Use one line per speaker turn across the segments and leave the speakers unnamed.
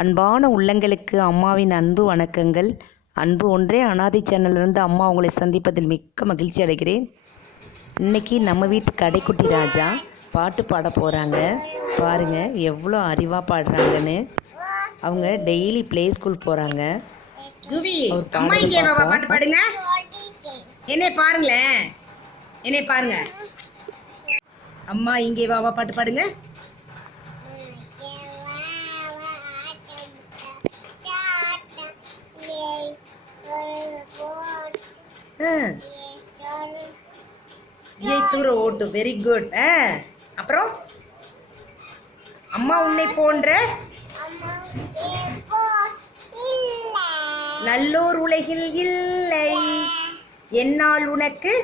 அன்பான உள்ளங்களுக்கு அம்மாவின் அன்பு வணக்கங்கள். அன்பு ஒன்றே அனாதை சேனலிருந்து அம்மா உங்களை சந்திப்பதில் மிக்க மகிழ்ச்சி அடைகிறேன். இன்னைக்கு நம்ம வீட்டு கடைக்குட்டி ராஜா பாட்டு பாட போகிறாங்க பாருங்கள் எவ்வளோ அறிவாக பாடுறாங்கன்னு. அவங்க டெய்லி ப்ளே ஸ்கூல் போகிறாங்க.
பாட்டு பாடுங்க. என்னை பாருங்களேன். என்னை பாருங்க. அம்மா இங்கே வா வா பாட்டு பாடுங்க. ஏய் தூர ஓட்டு. வெரி குட் அப்புறம்? அம்மா உன்னை போன்ற நல்லோர் உலகில் இல்லை. என்னால் உனக்கு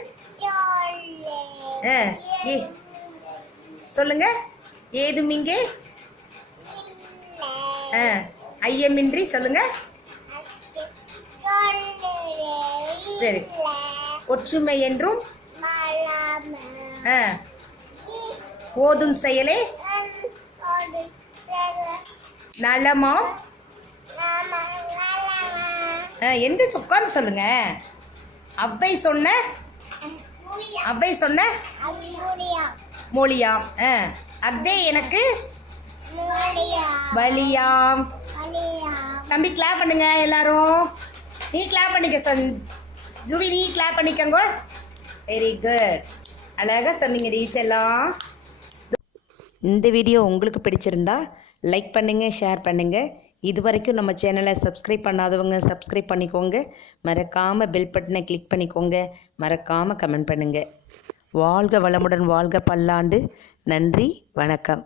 சொல்லுங்க. ஏதும் இங்கே? ஐயமின்றி சொல்லுங்க. சரி. ஒற்றுமை என்றும் ஓதும் செயலே. நலமாம் ஆ, என்று உட்கார்ந்து சொல்லுங்க. அவ்வை சொன்ன? அவ்வை சொன்ன? மொழியாம். அத்தே எனக்கு? வலியாம். தம்பி கிளாப் பண்ணுங்க எல்லாரும். நீ கிளாப் பண்ணிக்க சன் ஜூவி நீ கிளாப் பண்ணிக்கோங்க. வெரி குட் அழகா சொன்னீங்க டீச்சர் எல்லாம்.
இந்த வீடியோ உங்களுக்கு பிடிச்சிருந்தா லைக் பண்ணுங்கள் ஷேர் பண்ணுங்கள் இது வரைக்கும் நம்ம சேனலை சப்ஸ்கிரைப் பண்ணாதவங்க சப்ஸ்கிரைப் பண்ணிக்கோங்க. மறக்காமல் பெல் பட்டனை கிளிக் பண்ணிக்கோங்க. மறக்காமல் கமெண்ட் பண்ணுங்கள் வாழ்க வளமுடன் வாழ்க பல்லாண்டு. நன்றி வணக்கம்.